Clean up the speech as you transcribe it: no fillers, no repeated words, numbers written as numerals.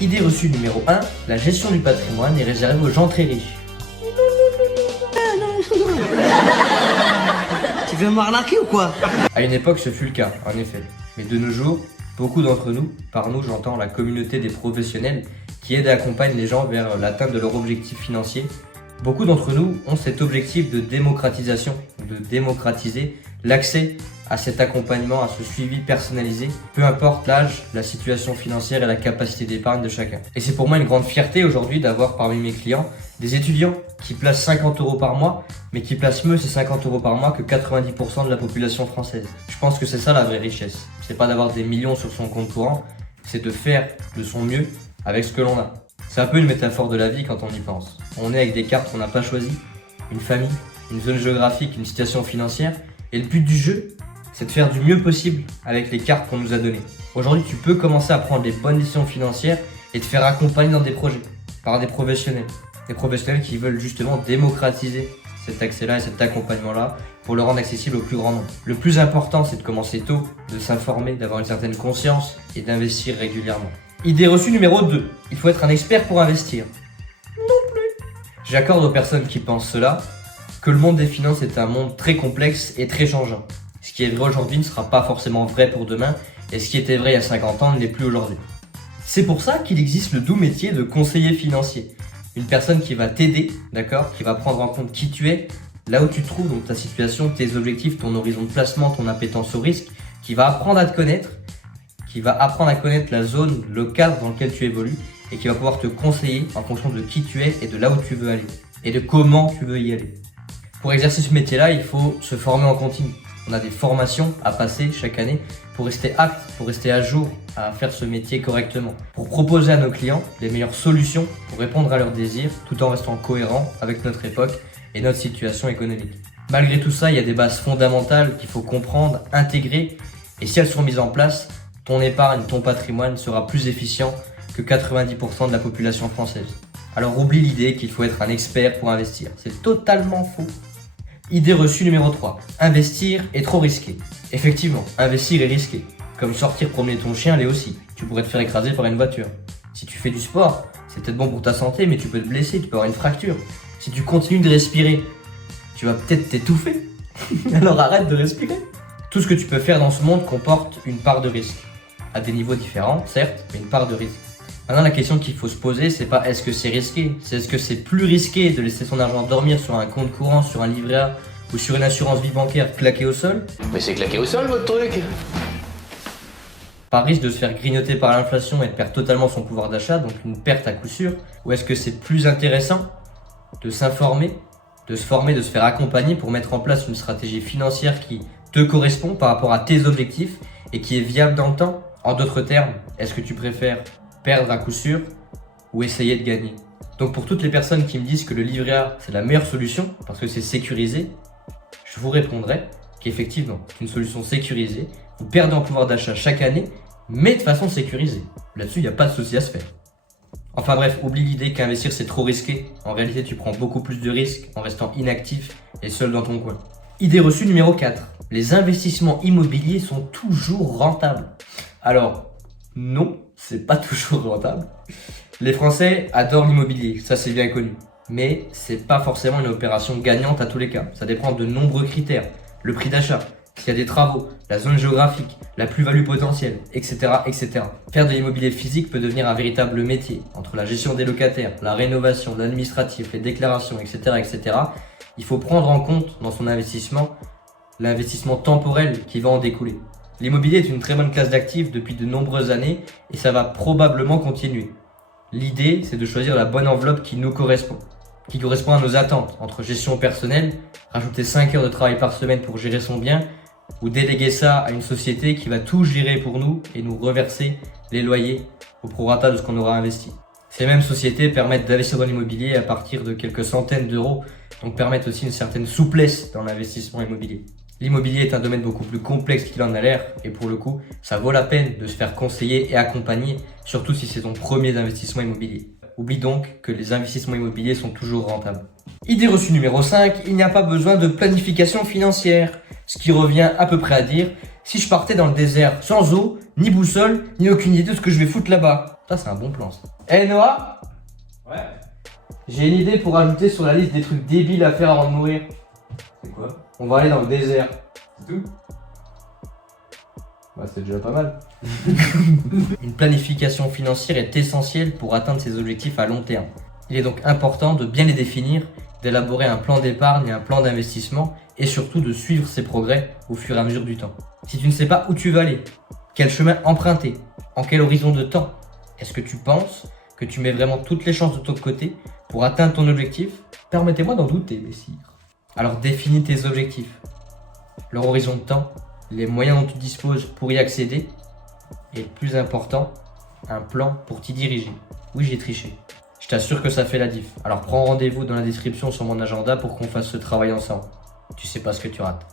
Idée reçue numéro 1, la gestion du patrimoine est réservée aux gens très riches. Tu veux m'arnaquer ou quoi? À une époque, ce fut le cas, en effet. Mais de nos jours, beaucoup d'entre nous, par nous j'entends la communauté des professionnels qui aident et accompagnent les gens vers l'atteinte de leur objectif financier. Beaucoup d'entre nous ont cet objectif de démocratisation, de démocratiser l'accès à cet accompagnement, à ce suivi personnalisé, peu importe l'âge, la situation financière et la capacité d'épargne de chacun. Et c'est pour moi une grande fierté aujourd'hui d'avoir parmi mes clients des étudiants qui placent 50 € par mois, mais qui placent mieux ces 50 € par mois que 90% de la population française. Je pense que c'est ça la vraie richesse. C'est pas d'avoir des millions sur son compte courant, c'est de faire de son mieux avec ce que l'on a. C'est un peu une métaphore de la vie quand on y pense. On est avec des cartes qu'on n'a pas choisies, une famille, une zone géographique, une situation financière, et le but du jeu, c'est de faire du mieux possible avec les cartes qu'on nous a données. Aujourd'hui, tu peux commencer à prendre les bonnes décisions financières et te faire accompagner dans des projets par des professionnels. Des professionnels qui veulent justement démocratiser cet accès-là et cet accompagnement-là pour le rendre accessible au plus grand nombre. Le plus important, c'est de commencer tôt, de s'informer, d'avoir une certaine conscience et d'investir régulièrement. Idée reçue numéro 2. Il faut être un expert pour investir. Non plus. J'accorde aux personnes qui pensent cela que le monde des finances est un monde très complexe et très changeant. Ce qui est vrai aujourd'hui ne sera pas forcément vrai pour demain, et ce qui était vrai il y a 50 ans ne l'est plus aujourd'hui. C'est pour ça qu'il existe le doux métier de conseiller financier. Une personne qui va t'aider, d'accord, qui va prendre en compte qui tu es, là où tu te trouves, donc ta situation, tes objectifs, ton horizon de placement, ton appétence au risque, qui va apprendre à te connaître, qui va apprendre à connaître la zone, le cadre dans lequel tu évolues, et qui va pouvoir te conseiller en fonction de qui tu es et de là où tu veux aller, et de comment tu veux y aller. Pour exercer ce métier-là, il faut se former en continu. On a des formations à passer chaque année pour rester apte, pour rester à jour, à faire ce métier correctement. Pour proposer à nos clients les meilleures solutions pour répondre à leurs désirs tout en restant cohérent avec notre époque et notre situation économique. Malgré tout ça, il y a des bases fondamentales qu'il faut comprendre, intégrer, et si elles sont mises en place, ton épargne, ton patrimoine sera plus efficient que 90% de la population française. Alors oublie l'idée qu'il faut être un expert pour investir. C'est totalement faux. Idée reçue numéro 3. Investir est trop risqué. Effectivement, investir est risqué. Comme sortir promener ton chien l'est aussi. Tu pourrais te faire écraser par une voiture. Si tu fais du sport, c'est peut-être bon pour ta santé, mais tu peux te blesser, tu peux avoir une fracture. Si tu continues de respirer, tu vas peut-être t'étouffer. Alors arrête de respirer. Tout ce que tu peux faire dans ce monde comporte une part de risque. À des niveaux différents, certes, mais une part de risque. Maintenant, la question qu'il faut se poser, c'est pas est-ce que c'est risqué, c'est est-ce que c'est plus risqué de laisser son argent dormir sur un compte courant, sur un livret A ou sur une assurance vie bancaire claquée au sol? Mais c'est claqué au sol votre truc. Par risque de se faire grignoter par l'inflation et de perdre totalement son pouvoir d'achat, donc une perte à coup sûr? Ou est-ce que c'est plus intéressant de s'informer, de se former, de se faire accompagner pour mettre en place une stratégie financière qui te correspond par rapport à tes objectifs et qui est viable dans le temps? En d'autres termes, est-ce que tu préfères perdre à coup sûr ou essayer de gagner? Donc pour toutes les personnes qui me disent que le livret A c'est la meilleure solution parce que c'est sécurisé, je vous répondrai qu'effectivement c'est une solution sécurisée. Vous perdez en pouvoir d'achat chaque année, mais de façon sécurisée. Là-dessus, il n'y a pas de souci à se faire. Enfin bref, oublie l'idée qu'investir c'est trop risqué. En réalité, tu prends beaucoup plus de risques en restant inactif et seul dans ton coin. Idée reçue numéro 4. Les investissements immobiliers sont toujours rentables. Alors, non, c'est pas toujours rentable. Les Français adorent l'immobilier, ça c'est bien connu. Mais c'est pas forcément une opération gagnante à tous les cas. Ça dépend de nombreux critères. Le prix d'achat, s'il y a des travaux, la zone géographique, la plus-value potentielle, etc., etc. Faire de l'immobilier physique peut devenir un véritable métier. Entre la gestion des locataires, la rénovation, l'administratif, les déclarations, etc., etc. Il faut prendre en compte dans son investissement l'investissement temporel qui va en découler. L'immobilier est une très bonne classe d'actifs depuis de nombreuses années et ça va probablement continuer. L'idée, c'est de choisir la bonne enveloppe qui nous correspond, qui correspond à nos attentes, entre gestion personnelle, rajouter 5 heures de travail par semaine pour gérer son bien, ou déléguer ça à une société qui va tout gérer pour nous et nous reverser les loyers au prorata de ce qu'on aura investi. Ces mêmes sociétés permettent d'investir dans l'immobilier à partir de quelques centaines d'euros, donc permettent aussi une certaine souplesse dans l'investissement immobilier. L'immobilier est un domaine beaucoup plus complexe qu'il en a l'air et pour le coup, ça vaut la peine de se faire conseiller et accompagner, surtout si c'est ton premier investissement immobilier. Oublie donc que les investissements immobiliers sont toujours rentables. Idée reçue numéro 5, il n'y a pas besoin de planification financière. Ce qui revient à peu près à dire, si je partais dans le désert sans eau, ni boussole, ni aucune idée de ce que je vais foutre là-bas. Ça, c'est un bon plan, ça. Eh Noah, Ouais. j'ai une idée pour ajouter sur la liste des trucs débiles à faire avant de mourir. C'est quoi? On va aller dans le désert. C'est tout? Bah, c'est déjà pas mal. Une planification financière est essentielle pour atteindre ses objectifs à long terme. Il est donc important de bien les définir, d'élaborer un plan d'épargne et un plan d'investissement et surtout de suivre ses progrès au fur et à mesure du temps. Si tu ne sais pas où tu vas aller, quel chemin emprunter, en quel horizon de temps, est-ce que tu penses que tu mets vraiment toutes les chances de ton côté pour atteindre ton objectif? Permettez-moi d'en douter, messire. Alors définis tes objectifs, leur horizon de temps, les moyens dont tu disposes pour y accéder et le plus important, un plan pour t'y diriger. Oui, j'ai triché. Je t'assure que ça fait la diff. Alors prends rendez-vous dans la description sur mon agenda pour qu'on fasse ce travail ensemble. Tu sais pas ce que tu rates.